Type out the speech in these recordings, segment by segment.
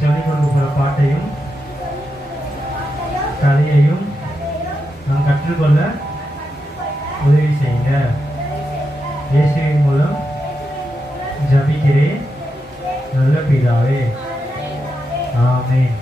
சொல்லிக் கொடுக்க போகிற பாட்டையும் கதையையும் நான் கற்றுக்கொள்ள உதவி செய்யுங்க. இயேசுவின் மூலம் ஜபிக்கிறேன் நல்ல பிதாவே. ஆமென்.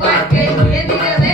வாழ்க்கை உயர்ந்திடவே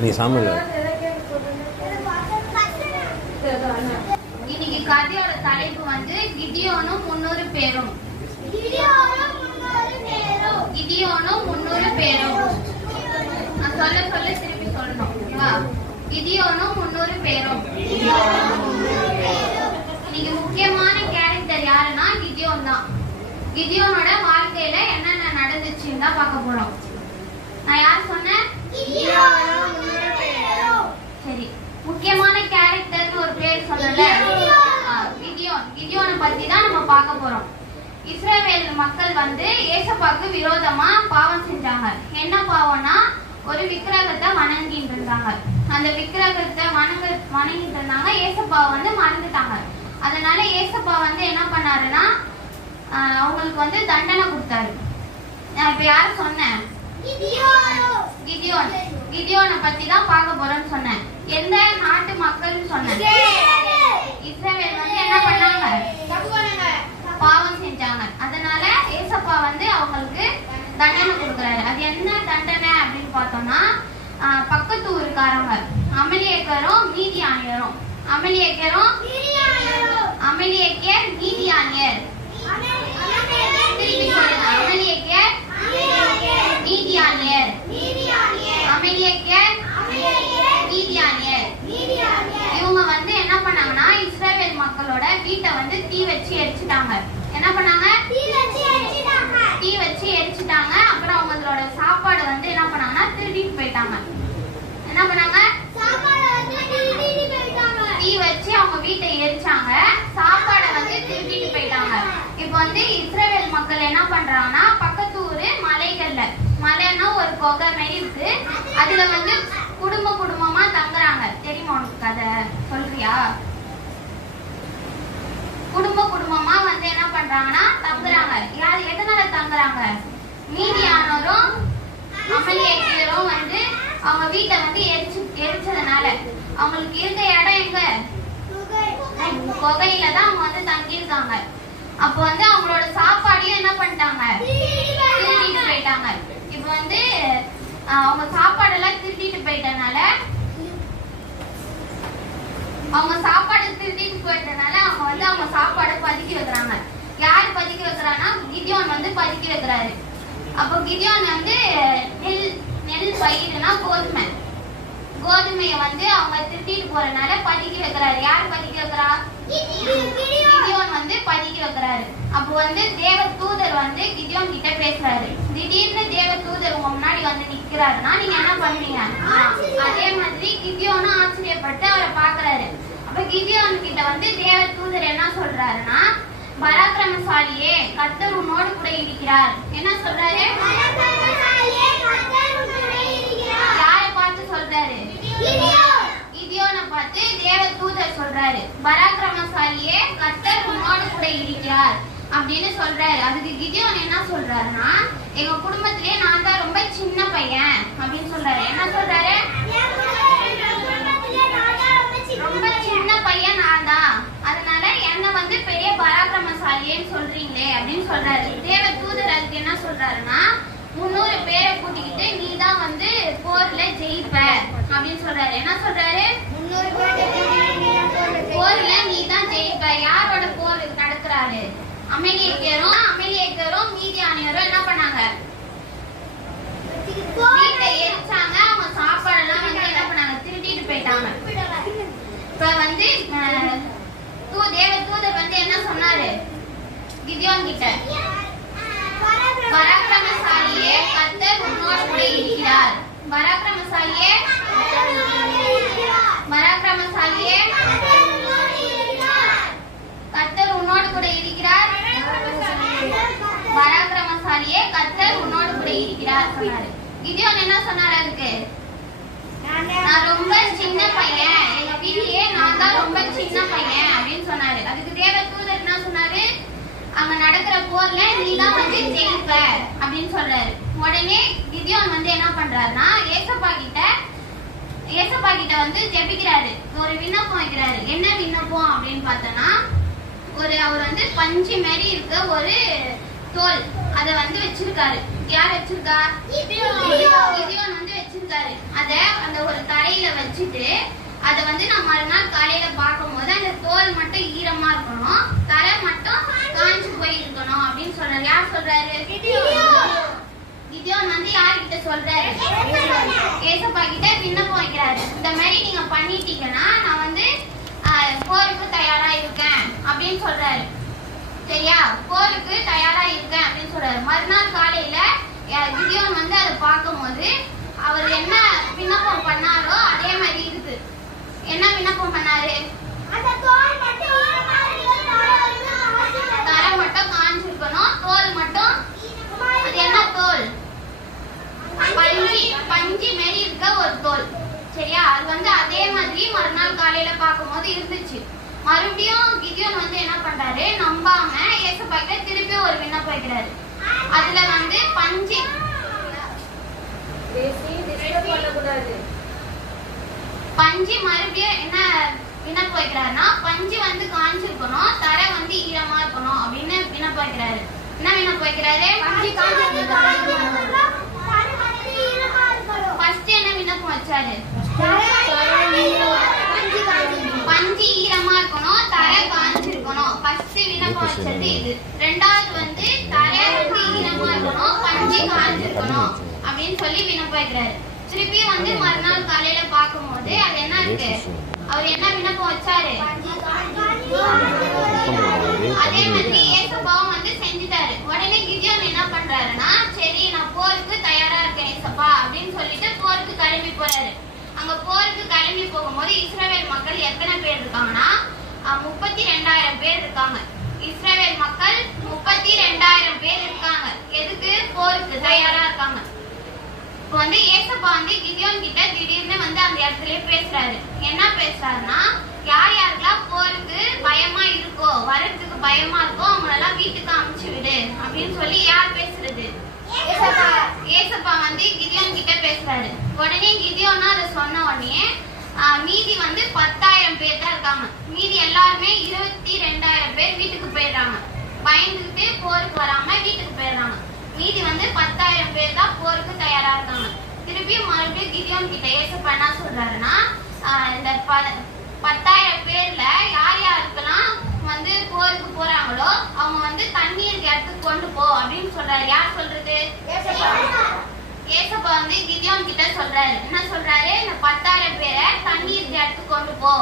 நீ சாமில இன்னைக்கு கதையோட தலைப்பு வந்து கிதியோனும் 300 பேரும். கிதியோனும் 300 பேரும். நான் சொல்ல சொல்ல திருப்பி சொல்லணும். ஓகேவா? கிதியோனும் 300 பேரும். இன்னைக்கு முக்கியமான கேரக்டர் யாருன்னா கிதியோன் தான். கிதியோனோட வாழ்க்கையில என்னென்ன நடந்துச்சுன்னு தான் பார்க்க போறோம். நான் யார் சொன்னேன்? சரி, முக்கியமான கேரக்டர்னு ஒரு பேர் சொல்லல. கிதியோனை பத்தி தான் நம்ம பார்க்க போறோம். இஸ்ரவேல் மக்கள் வந்து ஏசப்பாக்கு விரோதமா பாவம் செஞ்சாங்க. என்ன பாவம்னா ஒரு விக்கிரகத்தை வணங்கிட்டு இருந்தாங்க. அந்த விக்கிரகத்தை வணங்கிட்டு இருந்தாங்க. ஏசப்பாவை வந்து மறந்துட்டாங்க. அதனால ஏசப்பா வந்து என்ன பண்ணாருன்னா அவங்களுக்கு வந்து தண்டனை கொடுத்தாரு. நான் இப்ப யாரு சொன்னேன்? கிதியோன். கிதியோனை பத்தி தான் பார்க்க போறோம்னு சொன்னேன். எந்த நாட்டு மக்கள்னு சொன்னேன்? இஸ்ரவேல் வந்து என்ன பண்ணாங்க? பாவம் செஞ்சாங்க. அதனால ஏசப்பா வந்து அவங்களுக்கு தண்டனை கொடுக்குறாரு. அது என்ன தண்டனை அப்படின்னு பார்த்தோம்னா பக்கத்து ஊருக்காரங்க அமலியேக்கரும் மீதியானியரும். அமலியேக்கர் மீதியானியர். அமலியேக்கர் மீதியானியர். அமலியேக்கர் மீதியானியர். இவங்க வந்து என்ன பண்ணாங்கன்னா இஸ்ரவேல் மக்களோட வீட்டை வந்து தீ வச்சு எரிச்சுட்டாங்க. என்ன பண்ணாங்க? தீ வச்சு எரிச்சுட்டாங்க. அப்புறம் அவங்களோட சாப்பாடு வந்து என்ன பண்ணாங்கன்னா திருடிட்டு போயிட்டாங்க. என்ன பண்ணாங்க? தீ வச்சு அவங்க வீட்டை எரிச்சாங்க. சாப்பாடை வந்து திருடிட்டு போயிட்டாங்க. இப்ப வந்து இஸ்ரவேல் மக்கள் என்ன பண்றாங்கன்னா பக்கத்து ஊரு மலைகள்ல, மலைன்னா ஒரு கொகை மாதிரி இருக்கு, அதுல வந்து குடும்பமா தங்குறாங்க. தெரியுமா உனக்கு கதை? சொல்றியா? குடும்பமா வந்து என்ன பண்றாங்கன்னா தங்குறாங்க. யாரு எதனால தங்குறாங்க? மீதியானோரும் அமலியேக்கரும் வந்து அவங்க வீட்டை வந்து எரிச்சதுனால அவங்களுக்கு இருந்த இடம் எங்க? கொகையில தான் அவங்க வந்து தங்கியிருக்காங்க. அப்போ வந்து அவங்களோட சாப்பாடையும் என்ன பண்ணிட்டாங்க? திருடிட்டு போயிட்டாங்க. இப்ப வந்து அவங்க சாப்பாடெல்லாம் திருடிட்டு போயிட்டனால அவங்க வந்து அவங்க சாப்பாடை பதுக்கி வைக்கிறாங்க. யாரு பதுக்கி வைக்கிறான்னா கிதியோன் வந்து பதுக்கி வைக்கிறாரு. அப்போ கிதியோன் வந்து நெல் பயிர்னா கோதுமைய வந்து அவங்க திருட்டிட்டு போறதுனால பதுக்கி வைக்கிறாரு. யாரு பதுக்கி வைக்கிறா? கிதியோன் வந்து பதுக்கி வைக்கிறாரு. அப்போ வந்து தேவ தூதர் வந்து கிதியோன் கிட்ட பேசுறாரு. திடீர்னு தேவ தூதர் உங்க முன்னாடி வந்து நிக்கிறாருன்னா நீங்க என்ன பண்ணுவீங்க? அதே மாதிரி கிதியோனும் ஆச்சரியப்பட்டு அவரை பாக்குறாரு. அப்ப கிதியோன் கிட்ட வந்து தேவ தூதர் என்ன சொல்றாருன்னா பராக்கிரமசாலியே கர்த்தர் உன்னோடு கூட இருக்கிறார். என்ன சொல்றாரு? யாரை பார்த்து சொல்றாரு? கிதியோனை பார்த்து தேவ தூதர் சொல்றாரு பராக்கிரமசாலியே கர்த்தர் உன்னோடு கூட இருக்கிறார். அப்படின்னு சொல்றாரு. அதுக்கு கிதியோன் என்ன சொல்றாருன்னா, எங்க குடும்பத்திலேயே நான் தான் ரொம்ப சின்ன பையன் அப்படின்னு சொல்றாரு. என்ன சொல்றாரு? ரொம்ப சின்ன பையன் நான் தான், அதனால என்ன வந்து பெரிய பராக்கிரமசாலியேன்னு சொல்றீங்களே அப்படின்னு சொல்றாரு. தேவ தூதர் அதுக்கு என்ன சொல்றாருன்னா, 300 பேரை கூட்டிக்கிட்டு நீ தான் வந்து போர்ல ஜெயிப்ப அப்படின்னு சொல்றாரு. என்ன சொல்றாரு? போர்ல நீ தான் ஜெயிப்ப. யாரோட போர் நடக்கிறாரு? அமலேக்கியரும் மீதியானியரும் என்ன பண்ணாங்க? வீட்டை எரிச்சாங்க. அவங்க சாப்பாடெல்லாம் வந்து என்ன பண்ணாங்க? திருடிட்டு போயிட்டாங்க. இப்ப வந்து தேவ தூதர் வந்து என்ன சொன்னாரு கிதியோன் கிட்ட? பராக்கிரமசாலியே, கர்த்தர் உன்னோடு கூட இருக்கிறார். பராக்கிரமசாலியே, பராக்கிரமசாலியே, கர்த்தர் உன்னோடு கூட இருக்கிறார். பராக்கிரமசாலியே, கர்த்தர் உன்னோடு கூட இருக்கிறார் சொன்னாரு. கிதியோன் என்ன சொன்னாரு அதுக்கு? நான் ரொம்ப சின்ன பையன், எங்க வீட்லயே நான் தான் ரொம்ப சின்ன பையன் அப்படின்னு சொன்னாரு. அதுக்கு தேவ தூதர் என்ன சொன்னாரு? அங்க நடக்கிற போர்ல நீ தான் வந்து ஜெயிப்ப அப்படின்னு சொல்றாரு. உடனே கிதியோன் வந்து என்ன பண்றாருன்னா, ஏசப்பா கிட்ட வந்து ஜெபிக்கிறாரு. ஒரு விண்ணப்பம் வைக்கிறாரு. என்ன விண்ணப்பம் அப்படின்னு பார்த்தோம்னா, அவர் வந்து பஞ்சு மாதிரி இருக்க ஒரு தோல் அத வந்து வச்சிருக்காரு. யார் வச்சிருக்கா? கிதியோன் வந்து வச்சிருக்காரு. அத அந்த ஒரு தரையில வச்சுட்டு அத வந்து நான் மறுநாள் காலையில பார்க்கும்போது அந்த தோல் மட்டும் ஈரமா இருக்கணும், தரை மட்டும் காஞ்சு போய் இருக்கணும் அப்படின்னு சொல்றாரு. யார் சொல்றாரு? கிதியோன் வந்து யார்கிட்ட சொல்றாரு? ஏசப்பா கிட்ட விண்ணப்பம் வைக்கிறாரு. இந்த மாதிரி நீங்க பண்ணிட்டீங்கன்னா நான் வந்து போருக்கு தயாரா இருக்கேன் அப்படின்னு சொல்றாரு. சரியா? போருக்கு தயாரா இருக்கேன் அப்படின்னு சொல்றாரு. மறுநாள் காலையில கிதியோன் வந்து அதை பார்க்கும்போது அவர் என்ன விண்ணப்பம் பண்ணாரோ அதே மாதிரி இருக்கு. என்ன விண்ணப்பம் பண்ணாரு? தரை மட்டும் காஞ்சிருக்கணும், தோல் மட்டும். அது என்ன தோல்? பஞ்சு மாரி இருக்க ஒரு தோல். சரியா? அது வந்து அதே மாதிரி மறுநாள் காலையில பார்க்கும்போது இருந்துச்சு. மறுபடியும் கிதியோன் வந்து என்ன பண்றாரு? நம்பாம ஏசப்பா கிட்ட திருப்பி ஒரு விண்ணப்பம் வைக்கிறாரு. அதுல வந்து பஞ்சு மறுபடியும் என்ன விண்ணப்பம் வைக்கிறாருன்னா, பஞ்சு வந்து காஞ்சிருக்கணும், தரை வந்து ஈரமா இருக்கணும் அப்படின்னு விண்ணப்பம் வைக்கிறாரு. என்ன விண்ணப்பம் வைக்கிறாரு? ஃபர்ஸ்ட் என்ன விண்ணப்பம் வச்சாரு? பஞ்சு ஈரமா இருக்கணும், தரை காஞ்சிருக்கணும். ஃபர்ஸ்ட் விண்ணப்பம் வச்சது இது. ரெண்டாவது வந்து தரை வந்து ஈரமா இருக்கணும், பஞ்சு காஞ்சிருக்கணும் அப்படின்னு சொல்லி விண்ணப்பம் வைக்கிறாரு. திருப்பி வந்து மறுநாள் காலையில பார்க்கும்போது அது என்ன இருக்கு? அவர் என்ன விண்ணப்பம் வச்சாரு? அதே மாதிரி ஏசப்பாவும் வந்து செஞ்சுட்டாரு. உடனே கிதியோன் என்ன பண்றாருன்னா, சரி நான் போருக்கு தயாரா இருக்கேன் ஏசப்பா அப்படின்னு சொல்லிட்டு போருக்கு கிளம்பி போறாரு. அங்க போருக்கு கிளம்பி போகும்போது இஸ்ரவேல் மக்கள் எத்தனை பேர் இருக்காங்கன்னா 32,000 பேர் இருக்காங்க. இஸ்ரவேல் மக்கள் 32,000 பேர் இருக்காங்க. எதுக்கு? போருக்கு தயாரா இருக்காங்க. இப்போ வந்து ஏசப்பா வந்து கிதியோன் கிட்ட திடீர்னு வந்து அந்த இடத்துலயே பேசுறாரு. என்ன பேசுறாருன்னா, யார் யாருக்கெல்லாம் போருக்கு பயமா இருக்கோ, வரதுக்கு பயமா இருக்கோ அவங்களெல்லாம் வீட்டுக்கு அனுப்பிச்சு விடு அப்படின்னு சொல்லி யார் பேசுறது? ஏசப்பா வந்து கிதியோன் கிட்ட பேசுறாரு. உடனே கிதியோன்னா அதை சொன்ன உடனே மீதி வந்து 10,000 பேர் தான் இருக்காங்க. மீதி எல்லாருமே 22,000 பேர் வீட்டுக்கு போயிடுறாங்க. பயந்துட்டு போருக்கு வராம வீட்டுக்கு போயிடுறாங்க. மீதி வந்து 10,000 பேர் தான் போருக்கு தயாரா இருக்காங்க. மறுபடியும் கிதியோன் கிட்ட ஏசப்பா என்ன சொல்றாருன்னா, இந்த 10,000 பேர்ல யார் யாருக்கெல்லாம் வந்து போருக்கு போறாங்களோ அவங்க வந்து தண்ணீர் இடத்துக்கு கொண்டு போ அப்படின்னு சொல்றாரு. யார் சொல்றது? ஏசப்பா வந்து கிதியோன் கிட்ட சொல்றாரு. என்ன சொல்றாரு? இந்த 10,000 பேரை தண்ணீர் இடத்துக்கு கொண்டு போ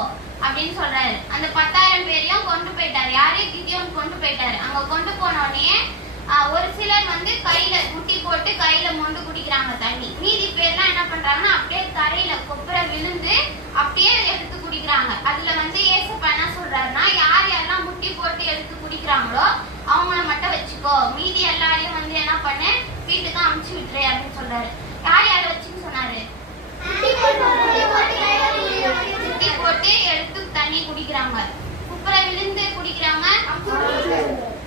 அப்படின்னு சொல்றாரு. அந்த 10,000 பேரையும் கொண்டு போயிட்டாரு. யாரு? கிதியோன் கொண்டு போயிட்டாரு. அங்க கொண்டு போன உடனே ஒரு சிலர் வந்து கையில முட்டி போட்டு கையில மொண்டு குடிக்கிறாங்க தண்ணி. மீதி பேர்லாம் என்ன பண்றாங்கன்னா அப்படியே தரையில கொப்புரை விழுந்து அப்படியே எடுத்து குடிக்கிறாங்க. அதுல வந்து ஏசப்பா என்ன சொல்றாருன்னா, யார் யாரெல்லாம் முட்டி போட்டு எடுத்து குடிக்கிறாங்களோ அவங்கள மட்டும் வச்சுக்கோ, மீதி எல்லாரையும் வந்து என்ன பண்ணு வீட்டுக்கு அனுப்பிச்சு விட்டுரு அப்படின்னு சொல்றாரு. யார் யாரை வச்சுன்னு சொன்னாரு? முட்டி போட்டு எடுத்து தண்ணி குடிக்கிறாங்க, குப்புரை விழுந்து குடிக்கிறாங்க,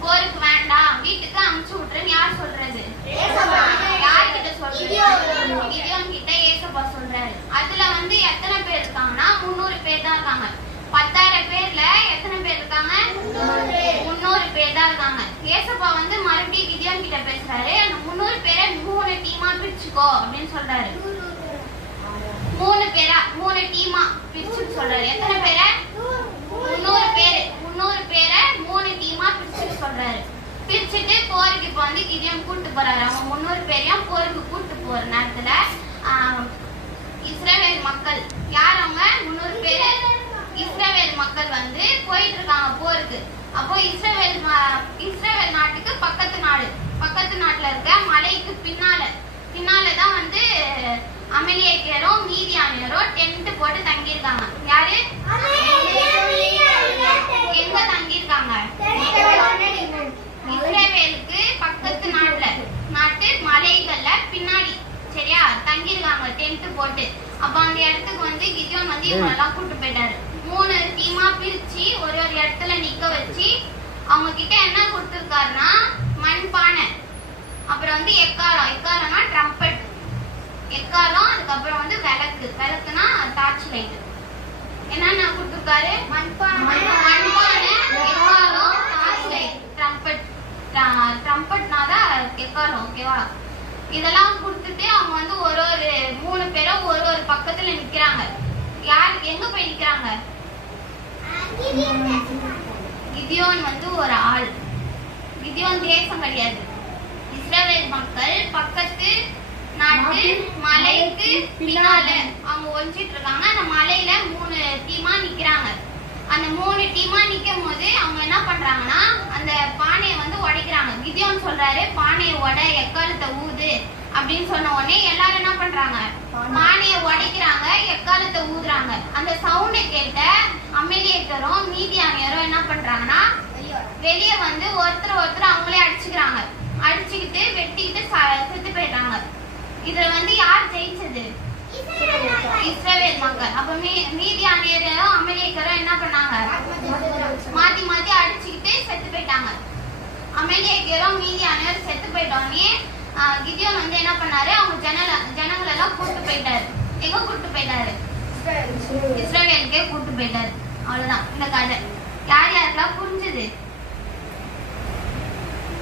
போருக்கு சொல்றேன்னு யார் சொல்றது? யார்கிட்ட சொல்றது? கிதியோன் கிட்ட ஏசப்பா சொல்றாரு. அதுல வந்து எத்தனை பேர் இருக்காங்கன்னா 300 பேர் தான் இருக்காங்க. 10,000 பேர்ல எத்தனை பேர் இருக்காங்க? 300 பேர் தான் இருக்காங்க. ஏசப்பா வந்து மறுபடியும் கிதியோன் கிட்ட பேசுறாரு. அந்த 300 பேரை 3 டீமா பிரிச்சுக்கோ அப்படின்னு சொல்றாரு. 3 டீமா பிரிச்சு சொல்றாரு. எத்தனை பேரை? 300 பேர். 300 பேரை 3 டீமா பிரிச்சு சொல்றாரு. பிரிச்சுட்டு போருக்கு இப்ப வந்து கிதியோன் கூட்டு போறாரு. அவங்க 300 பேரையும் போருக்கு கூட்டு போற நேரத்துல இஸ்ரவேல் மக்கள் யார்? அவங்க 300 பேரு இஸ்ரவேல் மக்கள் வந்து போயிட்டு இருக்காங்க போருக்கு. அப்போ இஸ்ரவேல் நாட்டுக்கு பக்கத்து நாட்டுல இருக்க மலைக்கு பின்னாலதான் வந்து அமலேக்கியரும் மீதியானியரும் டென்ட் போட்டு தங்கியிருக்காங்க. யாரு? எங்க தங்கியிருக்காங்க? இஸ்ரவேலுக்கு பக்கத்து நாட்டு மலைகள்ல பின்னாடி சரியா தங்கியிருக்காங்க டென்ட் போட்டு. அப்ப அந்த இடத்துக்கு வந்து கிதியோன் வந்து இவங்க எல்லாம் கூட்டு போயிட்டாரு. 3 டீமா பிரிச்சு ஒரு இடத்துல நிக்க வச்சு அவங்க கிட்ட என்ன கொடுத்திருக்காருன்னா மண்பானை, அப்புறம் வந்து எக்காரம்னா ட்ரம்பட், எக்காரம், அதுக்கப்புறம் வந்து விளக்குனா டார்ச் லைட். என்னென்ன கொடுத்திருக்காரு? மண்பானை, எக்காரம், டார்ச் லைட், ட்ரம்பட்னாதான் எக்காரம். ஓகேவா? இதெல்லாம் கொடுத்துட்டு அவங்க வந்து ஒரு 3 பேரும் ஒரு பக்கத்துல நிக்கிறாங்க. யாருக்கு எங்க போய் நிக்கிறாங்க? கிதியோன் வந்து ஒரு ஆள். கிதியோன் தேசம் கிடையாது. இஸ்ரவேல் மக்கள் பக்கத்து நாட்டு மலைக்கு பின்னால அவங்க ஒழிச்சிட்டு இருக்காங்க. அந்த மலையில 3 டீமா நிக்கிறாங்க. அந்த 3 டீமா நிக்கும் போது அவங்க என்ன பண்றாங்கன்னா அந்த பானையை வந்து உடைக்கிறாங்க. கிதியோன் சொல்றாரு பானையை உடை, எக்காலத்தை ஊது அப்படின்னு சொன்ன உடனே எல்லாரும் என்ன பண்றாங்க? பானையை உடைக்கிறாங்க, எக்காலத்தை ஊதுறாங்க. அந்த சவுண்டை கேட்ட அமலேக்கியரும் மீதியானியரும் என்ன பண்றாங்கன்னா வெளியே வந்து ஒருத்தர் அவங்களே அடிச்சுக்கிறாங்க. அடிச்சுக்கிட்டு வெட்டிக்கிட்டு செத்து போயிட்டாங்க. இதுல வந்து யார் ஜெயிச்சது? இஸ்ரவேல் மக்கள். அப்ப மீதியானியரும் அமலேக்கியரும் என்ன பண்ணாங்க? மாத்தி அடிச்சுக்கிட்டு செத்து போயிட்டாங்க. அமலேக்கியரும் மீதியானியரும் செத்து போயிட்டோன்னே கிதியோன் வந்து என்ன பண்ணாரு? அவங்க ஜனங்களை எல்லாம் கூட்டு போயிட்டாரு. எங்க கூட்டு போயிட்டாரு? இஸ்ரவேலுக்கே கூட்டு போயிட்டாரு. அவ்வளவுதான் இந்த கதை. யாருக்கெல்லாம் புரிஞ்சுது?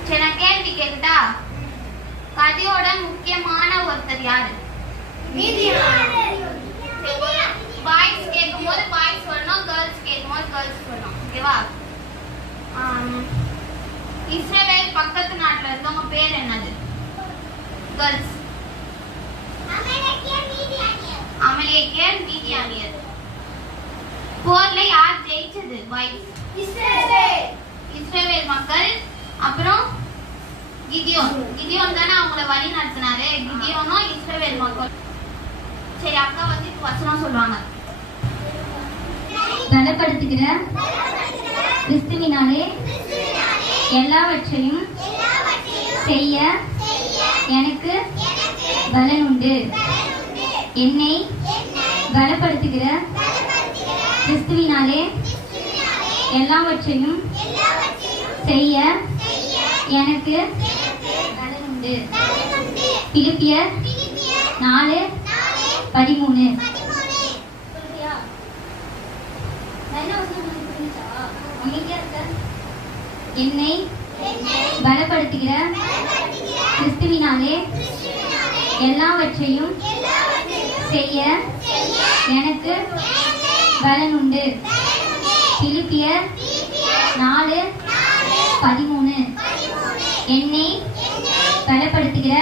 சரி, நான் கேள்வி கேட்டுட்டா? கதையோட முக்கியமான ஒருத்தர் யாரு? பாய்ஸ் கேட்கும்போது பாய்ஸ் சொல்லணும், கேர்ள்ஸ் கேட்கும்போது கேர்ள்ஸ் சொல்லணும். ஓகேவா? இஸ்ரவேல் பக்கத்து நாட்டுல இருக்கவங்க பேர் என்னது? கேர்ள்ஸ். அமலேக்கியர், மீதியானியர். போர்ல யார் ஜெயிச்சது? பாய்ஸ். இஸ்ரவேல் மக்கள். அப்புறம் கிதியோன் தானே அவங்கள வழி நடத்தினாரு. கிதியோனும் இஸ்ரவேல் மக்கள். சரி, அக்கா வந்து வசனம் சொல்லுவாங்க. பலப்படுத்துகிற கிறிஸ்துவினாலே எல்லாவற்றையும் செய்ய எனக்கு பலன் உண்டு. என்னை பலப்படுத்துகிற கிறிஸ்துவினாலே எல்லாவற்றையும் செய்ய எனக்கு பலன் உண்டு. பிலிப்பியர் 4:13. என்னை பலப்படுத்துகிற கிறிஸ்துவினாலே எல்லாவற்றையும் செய்ய எனக்கு பலன் உண்டு. பிலிப்பியர் 4:13. என்னை பலப்படுத்துகிற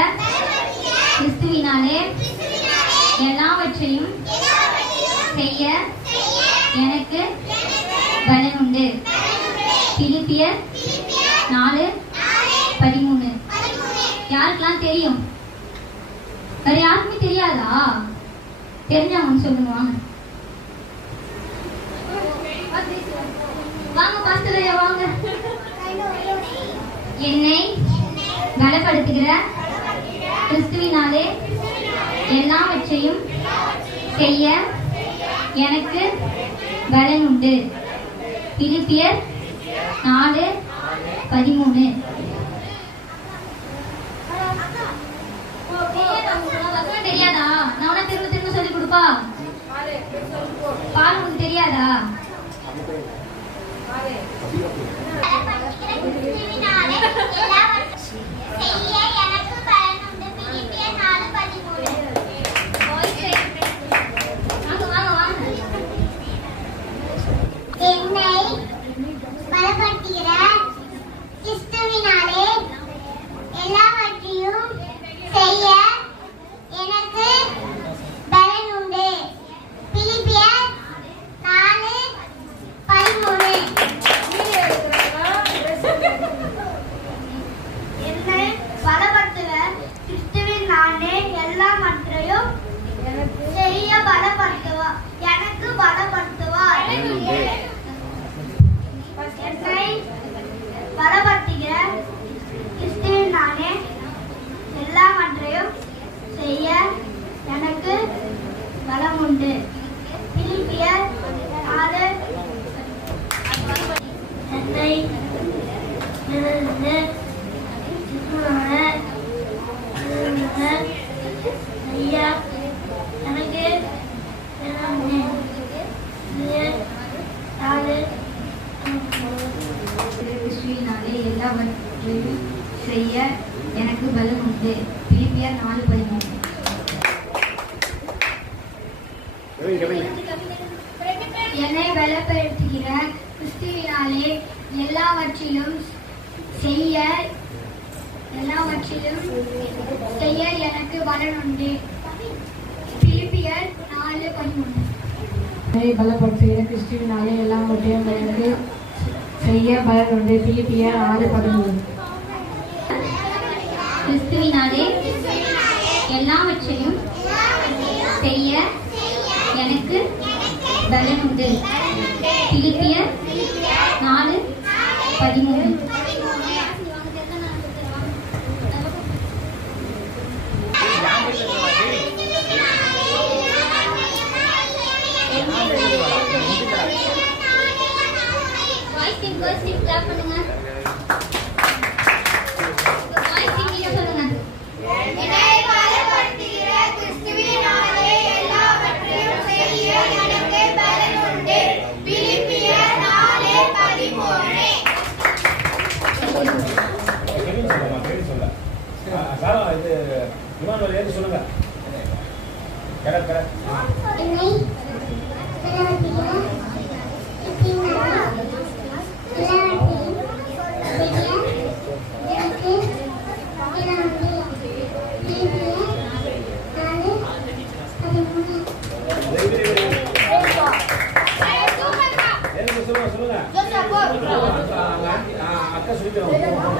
கிறிஸ்துவினாலே எல்லாவற்றையும் செய்ய எனக்கு பலன் உண்டு. பிலிப்பியர் 4:13. யாருக்கெல்லாம் தெரியும்? வேற யாருக்குமே தெரியாதா? தெரிஞ்சவங்க சொல்லுங்க. வாங்க பாஸ்டர், வாங்க. என்னை பலப்படுத்துகிற கிறிஸ்துவினாலே எல்லாவற்றையும் செய்ய எனக்கு பலன் உண்டு. பிலிப்பியர் 4:13. வசனம் தெரியாதா? நான் உனக்கு திரும்ப திரும்ப சொல்லி கொடுப்பா. பால் உனக்கு தெரியாதா? செய்ய எனக்கு பலம் உண்டு. பிலிப்பியர் 4:13. என்னை பலப்படுத்துகிற கிறிஸ்துவினாலே எல்லாவற்றிலும் செய்ய எனக்கு பலம் உண்டு. பிலிப்பியர் 4:13. என்னை பலப்படுத்துகிற கிறிஸ்துவினாலே எல்லாவற்றையும் எனக்கு செய்ய பலன் உண்டு. பிலிப்பியர் 4:13. கிறிஸ்துவினாலே எல்லாவற்றையும் செய்ய எனக்கு பலன் உண்டு. பிலிப்பியர் 4:13. சொல்லுங்க. அக்கா சொல்லிக்கிறோம். எனக்கு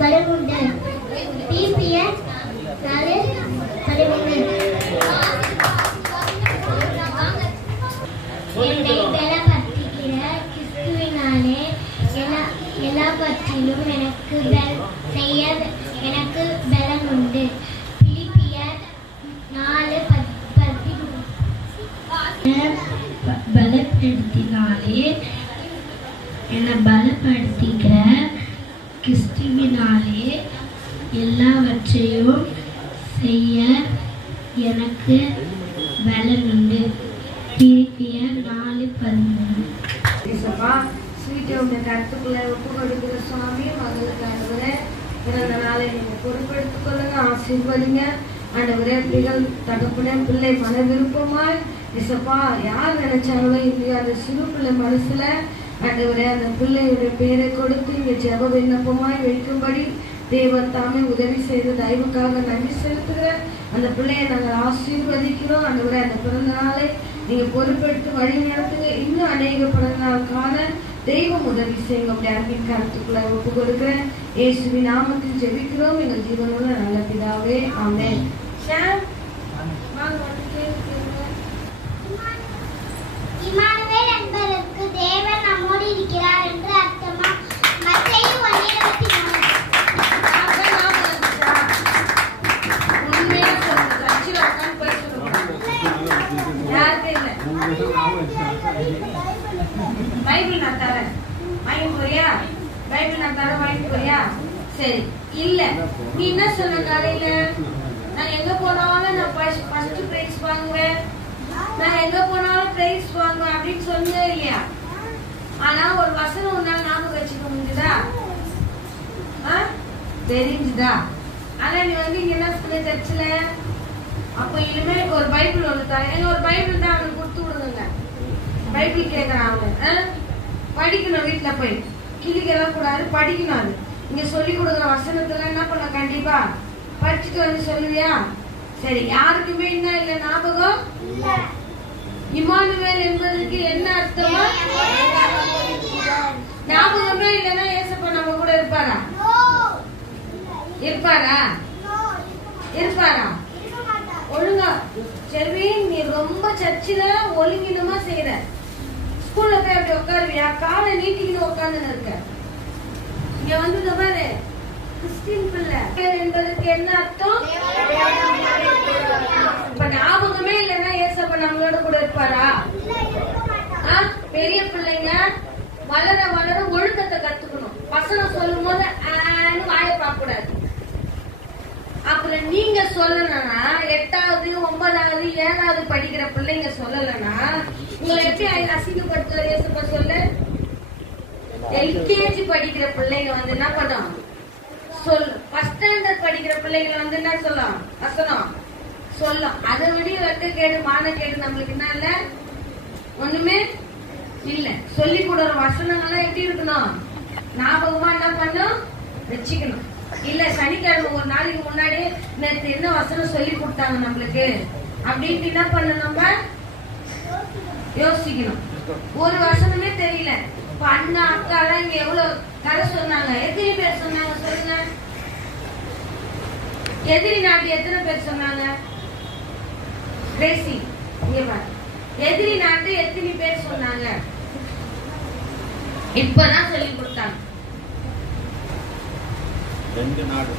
பலம் உண்டு. பிலிப்பியர் 4:13. என்னை பலப்படுத்துகிற கிறிஸ்துவினாலே எல்லாவற்றிலும் செய்ய எனக்கு பலம் உண்டு. பிலிப்பியர் 4:13. பலப்படுத்தினாலே என்னை பலப்படுத்துகிற கிறிஸ்துவினாலே எல்லாவற்றையும் செய்ய எனக்கு பலன் உண்டு. பிலிப்பியர் 4:13. ஸ்வீட்டை உங்க கருத்துக்குள்ள ஒப்பு கொடுக்கிற சுவாமி மகளுக்கு ஆண்டவரே பிறந்த நாளை நீங்க பொறுப்பெடுத்துக் கொள்ளுங்க, ஆசீர்வதிங்க ஆண்டவரே. பிள்ளைகள் தகப்பனே பிள்ளை மன விருப்பமாய் இசப்பா யார் நினைச்சாங்களோ இல்லையோ அந்த சிறு பிள்ளை மனசுல ஆண்டவரே அந்த பிள்ளையுடைய பேரை கொடுத்து இங்க ஜெப விண்ணப்பமாய் வைக்கும்படி தேவன் தாமே உதவி செய்து தயவுக்காக நன்றி செலுத்துகிறேன். அந்த பிள்ளையை நாங்கள் ஆசீர்வதிக்கிறோம் ஆண்டவரே. அந்த பிறந்த நாளை நீங்க பொறுப்பெடுத்து வழி நடத்துங்க. இன்னும் அநேக பிறந்த நாள் காண தெய்வம் உதவி செய்யுங்க. அப்படி அன்பின் கருத்துக்களை ஒப்பு கொடுக்கிறேன். இயேசுவின் நாமத்தில் ஜெபிக்கிறோம் எங்கள் ஜீவனோட நல்ல பிதாவே, ஆமென். இம்மானுவேல் என்பதற்கு தேவன் நம்மோடு இருக்கிறார் என்று அர்த்தமா? மத்தேயு 1:24. உண்மையா சொல்லுங்க. தரேன், வாங்கி போறியா? பைபிள் நான் தரேன், வாங்கி போறியா? சரி. இல்ல நீ என்ன சொன்ன காலையில, நான் எங்க போனாலும் நான் ஃபர்ஸ்ட் பிரைஸ் வாங்குவேன், நான் எங்க போனாலும் பிரைஸ் வாங்குவேன் அப்படின்னு சொன்னே இல்லையா? ஆனா ஒரு வசனம் உன்னால ஞாபகம் வச்சுக்க முடியுதா? தெரிஞ்சுதா? ஆனா நீ வந்து இங்க என்ன சொல்ல சர்ச்சில், அப்ப இனிமே ஒரு பைபிள் ஒண்ணு தரேன், ஒரு பைபிள் தான் அவனுக்கு கொடுத்து விடுங்க. பைபிள் கேட்கறான் அவன், படிக்கணும், வீட்டுல போய் கிளிக்கெல்லாம் கூடாது, படிக்கணும். அது இங்க சொல்லி கொடுக்குற வசனத்துல என்ன பண்ண, கண்டிப்பா படிச்சுட்டு வந்து சொல்லுவியா? சரி. யாருக்குமே என்ன இல்ல ஞாபகம்? இம்மானுவேல் என்பதற்கு என்ன அர்த்தமா? ஞாபகமே இல்லைன்னா ஏசப்பா நம்ம கூட இருப்பாரா? இருப்பாரா? இருப்பாரா? ஒழுங்கா செல்வி, நீ ரொம்ப சர்ச்சில ஒழுங்கினமா செய்யற, ஸ்கூல்ல போய் அப்படி உட்காருவியா? காலை நீட்டிக்கின்னு உட்கார்ந்து இருக்க. இங்க வந்து இந்த பாரு, கிறிஸ்டின் பிள்ளை என்பதற்கு என்ன அர்த்தம்? இப்ப ஞாபகமே இல்லைன்னா ஏசப்பா நம்மளோட கூட இருப்பாரா? பெரிய பிள்ளைங்க வளர வளர ஒழுக்கத்தை கத்துக்கணும். வசனம் சொல்லும் போது வாய பார்க்க கூடாது. அப்புறம் நீங்க சொல்லலன்னா 8வது 9வது 7வது படிக்கிற பிள்ளைங்க சொல்லலன்னா உங்களை எப்படி அசிங்கப்படுத்துற ஏசப்பா சொல்ல? எல்கேஜி படிக்கிற பிள்ளைங்க வந்து என்ன பண்ணும் சொல்லு, ஃபர்ஸ்ட் ஸ்டாண்டர்ட் படிக்கிற பிள்ளைங்க வந்து என்ன சொல்லும், வசனம் சொல்லும். அதை விட வெக்க கேடு மான கேடு நம்மளுக்கு என்ன இல்ல, ஒண்ணுமே இல்ல. சொல்லி கொடுற வசனங்கள்லாம் எப்படி இருக்கணும், ஞாபகமா என்ன பண்ணும், வச்சுக்கணும். இல்ல சனிக்கிழமை ஒரு நாளைக்கு முன்னாடியே நேற்று என்ன வசனம் சொல்லி கொடுத்தாங்க நம்மளுக்கு அப்படின்ட்டு என்ன பண்ண நம்ம யோசிக்கணும். ஒரு வசனமே தெரியல. இப்ப அண்ணா அக்கா எல்லாம் இங்க எவ்வளவு கதை சொன்னாங்க, எத்தனை பேர் சொன்னாங்க சொல்லுங்க? எதிரி நாட்டு எத்தனை பேர் சொன்னாங்க? கிரேசி இங்க பாரு, எதிரி நாட்டு எத்தனை பேர் சொன்னாங்க? இப்பதான் சொல்லி கொடுத்தாங்க. 2 நாடு.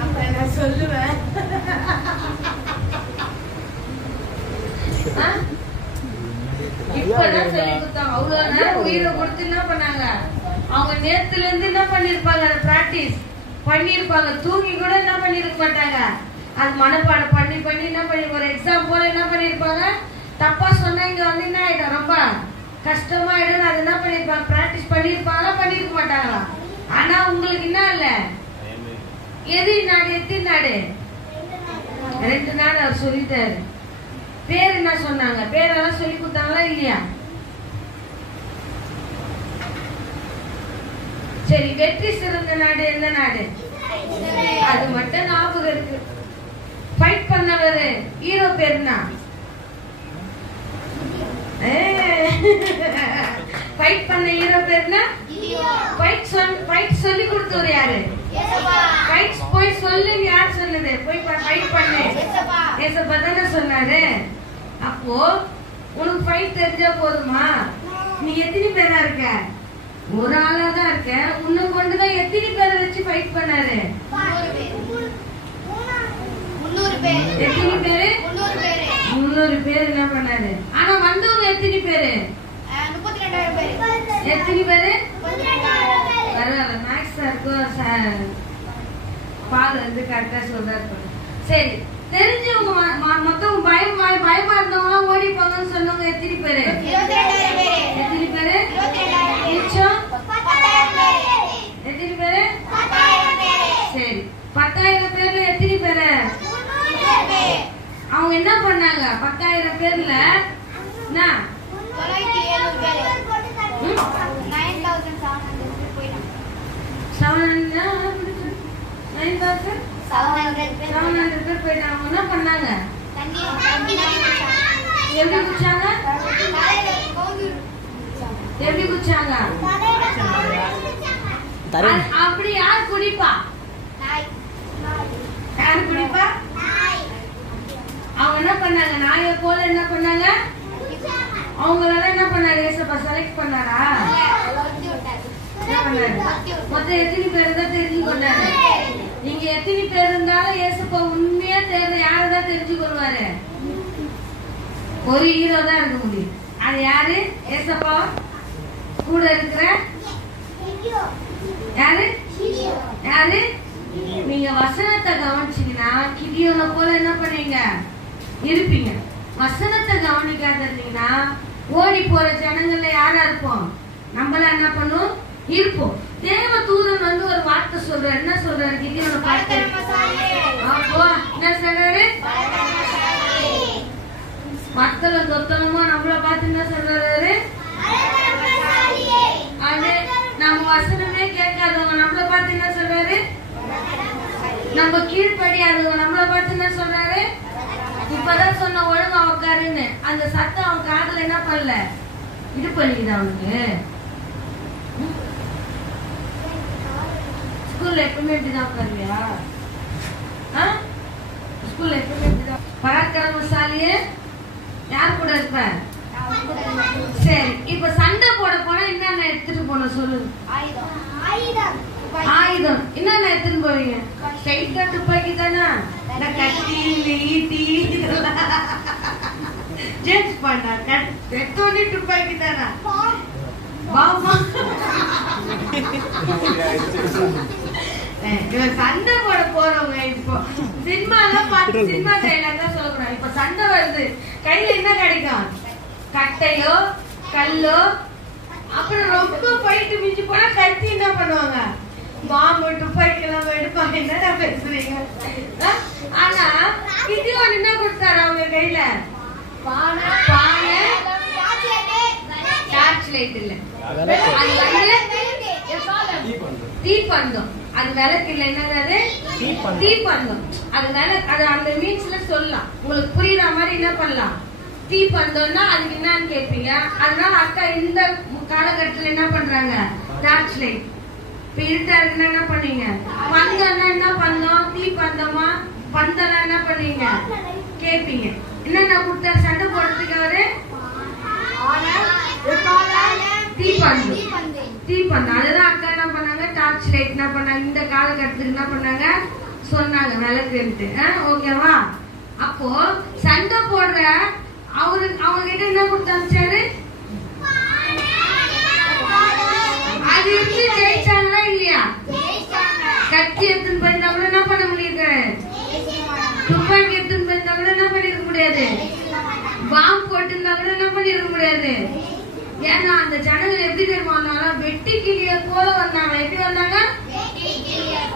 அப்ப நான் சொல்லுவேன், இப்பதான் சொல்லி கொடுத்தாங்க. அவ்வளவு நேரம் உயிரை கொடுத்து என்ன பண்ணாங்க, அவங்க நேத்துல இருந்து என்ன பண்ணிருப்பாங்க, பிராக்டிஸ் பண்ணிருப்பாங்க. தூங்கி கூட என்ன பண்ணிருக்க மாட்டாங்க, அது மனப்பாடம் பண்ணி பண்ணி என்ன பண்ணி ஒரு எக்ஸாம் போல என்ன பண்ணிருப்பாங்க. தப்பா சொன்னா இங்க வந்து என்ன ஆயிடும், ரொம்ப கஷ்டமாயிடும். அது என்ன பண்ணிருப்பாங்க, பிராக்டிஸ் பண்ணிருப்பாங்களா பண்ணிருக்க மாட்டாங்களா? ஆனா உங்களுக்கு என்ன இல்ல, எதிரி நாடு எத்தனை நாடு? 2 நாடு அவர் சொல்லிட்டாரு. பேர் என்ன சொன்னாங்க, பேரெல்லாம் சொல்லி கொடுத்தாங்களா இல்லையா? சரி. வெற்றி சிறந்த நாடு எந்த நாடு? அது மட்டும் ஞாபகம் இருக்கு. ஃபைட் பண்ணவர் ஹீரோ பேருனா, ஃபைட் பண்ண ஹீரோ பேருனா, ஃபைட் சொல்லி கொடுத்தவர் யாரு? ஃபைட் போய் சொல்லு, யார் சொன்னது? போய் ஃபைட் பண்ணு, ஏசப்பா தானே சொன்னாரு. அப்போ உனக்கு ஃபைட் தெரிஞ்சா போதுமா? நீ எத்தனை பேரா இருக்க? ஒரு ஆளா தான் இருக்க. உன்னை கொண்டுதான் எத்தனை பேரை வச்சு ஃபைட் பண்ணாரு? 300 பேர். எத்தனை பேரு? 300 பேர் என்ன பண்ணாரு? ஆனா வந்தவங்க எத்தனை பேரு? 32,000 பேர். எத்தனை பேரு? 32,000 பேர். பரவாயில்ல, மேக்ஸ் சாருக்கும் பால் வந்து கரெக்டா சொல்றாரு. சரி. தெரிஞ்சவங்க மொத்தம் பயமா இருந்தவங்க ஓடிப்பாங்கன்னு சொன்னவங்க எத்தனை பேரு? 22,000 பேர். எத்தனை பேரு? 22,000 மிச்சம் 10,000 பேர். எத்தனை பேரு? 10,000 பேர். சரி. 10,000 பேர்ல எத்தனை பேரு? 300 பேர். அவங்க என்ன பண்ணாங்க? 10,000 பேர்ல என்ன 970 பேர். 9,700 போயிட்டாங்க. 700 பேர். 700 பேர் போயிட்டாங்க. அவங்க என்ன பண்ணாங்க? தண்ணி எப்படி குடிச்சாங்க? எப்படி குடிச்சாங்க? அப்படி யார் குடிப்பா? யார் குடிப்பா? அவங்க என்ன பண்ணாங்க? நாயை போல என்ன பண்ணாங்க? அவங்களால என்ன பண்ணாரு? ஏசப்பா செலக்ட் பண்ணாரா? என்ன பண்ணாரு? மொத்தம் எத்தனை பேர் தான் தெரிஞ்சு கொண்டாரு? நீங்க எத்தனை பேர் இருந்தாலும் ஏசப்பா உண்மையா தேர்ந்த யாரதான் தெரிஞ்சு கொள்வாரு? ஒரு ஹீரோ தான் இருக்க முடியும். அது யாரு? ஏசப்பா. கூட இருக்கிற யாரு? யாரு? நீங்க வசனத்தை கவனிச்சீங்கன்னா கிதியோனை போல என்ன பண்ணீங்க இருப்பீங்க. வசனத்தை கவனிக்காத இருந்தீங்கன்னா ஓடி போற ஜனங்கள்ல யாரா இருப்போம்? நம்மள என்ன பண்ணும் இருப்போம். தேவ தூதன் வந்து ஒரு வார்த்தை சொல்றாரு. என்ன சொல்றாரு? கிதியோனை பார்த்து அப்போ என்ன சொல்றாரு? மத்தளம் தொத்தலமா நம்மள பார்த்து என்ன சொல்றாரு? அது நம்ம வசனமே கேட்காதவங்க நம்மள பார்த்து என்ன சொல்றாரு? நம்ம கீழ்படியாதவங்க நம்மள பார்த்து என்ன சொல்றாரு? இப்பதான் சொன்ன ஒழுங்கா உட்காருன்னு அந்த சத்தம் அவன் காதுல என்ன பண்ணல இது பண்ணிக்குது. அவனுக்கு ஸ்கூல்ல எப்பவுமே இப்படிதான் உட்காருவியா? ஸ்கூல்ல எப்பவுமே இப்படிதான். பராக்கிரமசாலியே யார் கூட இருப்ப? சரி, இப்ப சண்டை போட போனா என்னென்ன எடுத்துட்டு போன சொல்லு? ஆயுதம் என்னென்ன எடுத்துட்டு போவீங்க? ஸ்ட்ரைட்டா துப்பாக்கி தானா? கத்தி ஈட்டி ஜெட்ஸ் பண்ணா எடுத்தோடனே துப்பாக்கி தானா? சண்டை போட போறவங்க இப்போ சினிமாலாம் பார்த்து சினிமா டைலாக் தான் சொல்லக்கூடாது. இப்ப சண்டை வருது, கையில என்ன கிடைக்கும்? கட்டையோ கல்லோ, அப்புறம் ரொம்ப போயிட்டு மிஞ்சி போனா கத்தி என்ன பண்ணுவாங்க? பாம்பு துப்பாக்கி எல்லாம் எடுப்பாங்க. என்ன பேசுறீங்க? ஆனா கிதியோன் என்ன கொடுத்தாரு அவங்க கையில? பானை, டார்ச் லைட் இல்ல, தீப்பந்தம். அது விளக்கு இல்ல, என்னது? தீப்பந்தம். அது அது அந்த மீன்ஸ்ல சொல்லலாம், உங்களுக்கு புரியுற மாதிரி என்ன பண்ணலாம்? தீப்பந்தம்னா அதுக்கு என்னன்னு கேட்பீங்க. அதனால அக்கா இந்த காலகட்டத்துல என்ன பண்றாங்க? Torch light. இப்ப இருட்டா இருக்குன்னா என்ன பண்ணீங்க? பந்தம்னா என்ன பந்தம்? தீப்பந்தமா? பந்தம்னா என்ன பண்ணீங்க கேட்பீங்க. என்னென்ன கொடுத்தாரு சண்டை போடுறதுக்கு அவரு? தீப்பந்தம். அதுதான் அக்கா என்ன பண்ணாங்க? டார்ச் லைட் என்ன பண்ணாங்க? இந்த காலகட்டத்துக்கு என்ன பண்ணாங்க சொன்னாங்க, விளக்குன்ட்டு. ஓகேவா? அப்போ சண்டை போடுற அவரு அவங்க கிட்ட என்ன கொடுத்தாரு? அது எப்படி ஜெயிச்சாங்களா இல்லையா? கத்தி எடுத்துன்னு போயிருந்தா கூட என்ன பண்ண முடியுது? துப்பாக்கி எடுத்துன்னு போயிருந்தா கூட என்ன பண்ணிருக்க முடியாது? பாம்பு போட்டிருந்தா கூட என்ன பண்ணிருக்க முடியாது? ஏன்னா அந்த ஜனங்கள் எப்படி தெரியுமா வந்தாங்க? வெட்டி கிளிய போல வந்தாங்க. எப்படி வந்தாங்க?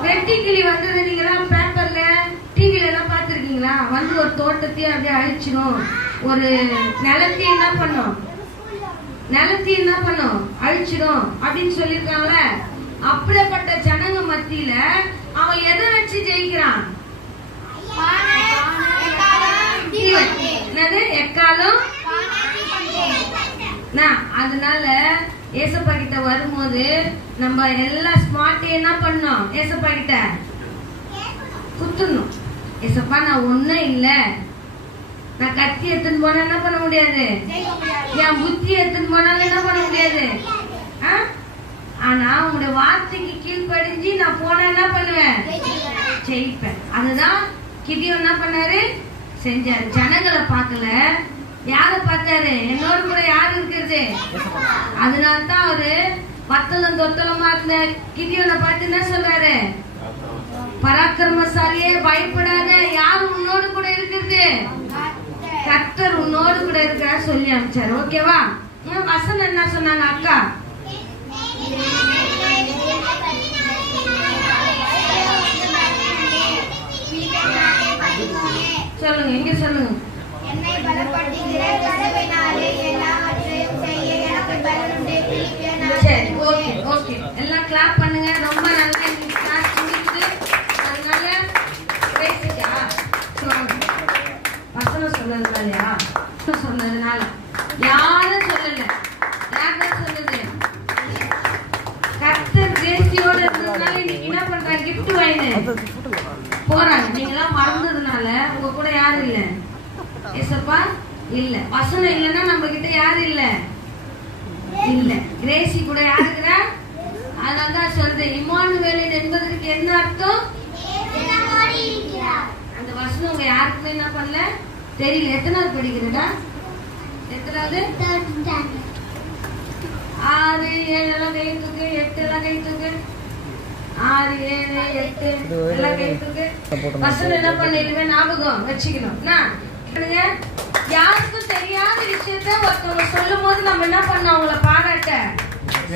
வெட்டி கிளி வந்தது நீங்க எல்லாம் பேப்பர்ல டிவில எல்லாம் பாத்துருக்கீங்களா? வந்து ஒரு தோட்டத்தையே அப்படியே அழிச்சிடும், ஒரு நிலத்தையும் என்ன பண்ணும், நிலத்தையும் என்ன பண்ணும், அழிச்சிடும் அப்படின்னு சொல்லிருக்காங்களே. அப்படிப்பட்ட ஜனங்க மத்தியில அவன் எதை வச்சு ஜெயிக்கிறான்? என்னது? எக்காலம். அதனால ஏசப்பா கிட்ட வரும்போது நம்ம எல்லா ஸ்மார்ட் என்ன பண்ணோம்? ஏசப்பா கிட்ட குத்துணும். ஏசப்பா நான் ஒண்ணும் இல்ல, நான் கத்தி எடுத்துன்னு போனா என்ன பண்ண முடியாது, என் புத்தி எடுத்துன்னு போனாலும் என்ன பண்ண முடியாது. ஆனா உங்களுடைய வார்த்தைக்கு கீழ்படிஞ்சு நான் போனா என்ன பண்ணுவேன்? ஜெயிப்பேன். அதுதான் கிதியோன் என்ன பண்ணாரு? செஞ்சாரு. ஜனங்களை பார்க்கல, யார பார்த்தாரு? என்னோட கூட யாரு இருக்கிறது? அதனால்தான் அவரு வத்தலம் தொத்தலமா இருந்த கிதியோனை பார்த்து என்ன சொல்றாரு? பராக்கிரமசாலியே பயப்படாத, யாரு உன்னோடு கூட இருக்கிறது? கர்த்தர் உன்னோடு கூட இருக்கிற சொல்லி அனுப்பிச்சாரு. ஓகேவா? வசனம் என்ன சொன்னாங்க அக்கா? சொல்லுங்க, இங்க சொல்லுங்க. சரி, ஓகே ஓகே, எல்லாம் கிளாப் பண்ணுங்க. ரொம்ப நல்லா கிளாஸ் முடிக்குது. அதனால பேசிக்கா வசனம் சொன்னதுனாலயா? சொன்னதுனால யாரும் சொல்லல. யார்தான் சொன்னது? கர்த்தர் தேசியோட இருந்ததுனால இன்னைக்கு என்ன பண்றாங்க? கிஃப்ட் வாங்கினு போறாங்க. நீங்க எல்லாம் மறந்ததுனால உங்க கூட யாரும் இல்ல. ஏசப்பா இல்ல. வசனம் இல்லன்னா நம்ம கிட்ட யாரு இல்ல? இல்ல. கிரேசி கூட யாரு இருக்கிறா? அதனாலதான் சொல்றேன், இம்மானுவேல் என்பதற்கு என்ன அர்த்தம்? அந்த வசனம் உங்க யாருக்குமே என்ன பண்ணல தெரியல. எத்தனாவது படிக்கிறதா? எத்தனாவது? third standard. 6 7 எல்லாம் கை தூக்கு, 8 எல்லாம் கை தூக்கு. 6 7 8 எல்லாம் கை தூக்கு. வசனம் என்ன பண்ணிடுவே ஞாபகம் வச்சுக்கணும். பண்ணுங்க. யாருக்கும் தெரியாத விஷயத்த ஒருத்தவங்க சொல்லும் போது நம்ம என்ன பண்ணோம், அவங்கள பாராட்ட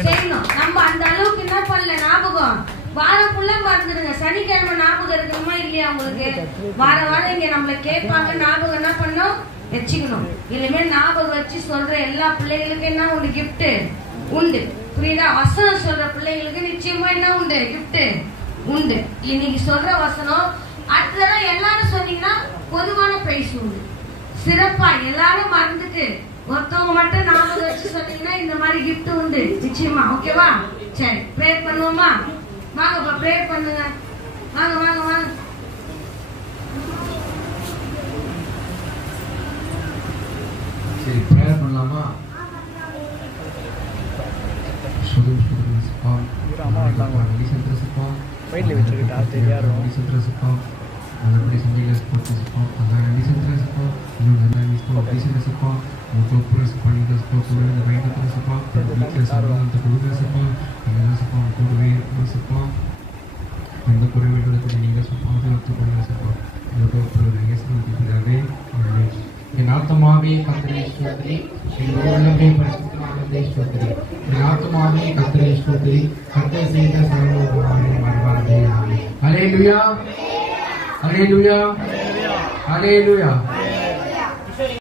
செய்யணும். நம்ம அந்த அளவுக்கு என்ன பண்ணல, ஞாபகம் வாரம் ஃபுல்லா மறந்துடுங்க. சனிக்கிழமை ஞாபகம் இருக்கணுமா இல்லையா உங்களுக்கு? வாரம் இங்க நம்மள கேட்பாங்க, ஞாபகம் என்ன பண்ணோம் வச்சுக்கணும். இனிமே ஞாபகம் வச்சு சொல்ற எல்லா பிள்ளைகளுக்கும் என்ன உண்டு, கிஃப்ட் உண்டு. புரியுதா? வசனம் சொல்ற பிள்ளைகளுக்கு நிச்சயமா என்ன உண்டு, கிஃப்ட் உண்டு. இன்னைக்கு சொல்ற வசனம் அடுத்ததான் எல்லாரும் சொன்னீங்கன்னா பொதுவான பிரைஸ் உண்டு. சிறப்பா எல்லாரும் மறந்துட்டு ஒருத்தவங்க மட்டும் ஞாபகம் வச்சு சொன்னீங்கன்னா இந்த மாதிரி கிஃப்ட் உண்டு நிச்சயமா. ஓகேவா? சரி, ப்ரே பண்ணுவோமா? வாங்கப்பா ப்ரே பண்ணுங்க. வாங்க வாங்க வாங்க. சரி, ப்ரேயர் பண்ணலாமா? வெயிட்ல வச்சுக்கிட்டா தெரியாது. நல்லபடி சமையல ஸ்போர்ட்ஸ்ப்பா, அதான் டீசன்ட்ரஸ்ப்பா, இன்னும் நல்லா டீசன்ட்ரஸ்ப்பா, ப்ரோக்ரஸ் பண்ணிட்டஸ்ப்பா, கூட இந்த ரைட்டஸ்ப்பா, வீட்டில் சாப்பிட்டு கொடுக்குறஸ்ப்பா, எல்லாஸ்ப்பா கூடவே இருக்கிறஸ்ப்பா, எந்த குறைபாடுகளுக்கு நீங்கள் பாதுகாத்து கொள்ளுங்கப்பா. என் ஆத்மாவே கர்த்தரை ஸ்தோத்திரி, என் உள்ளமே பரிசுத்த நாமத்தை ஸ்தோத்திரி. என் ஆத்மாவே கர்த்தரை ஸ்தோத்திரி, கர்த்தர் செய்த சகல உபகாரங்களையும் மறவாதே. ஆமென். ஹல்லேலூயா, ஹல்லேலூயா, ஹல்லேலூயா.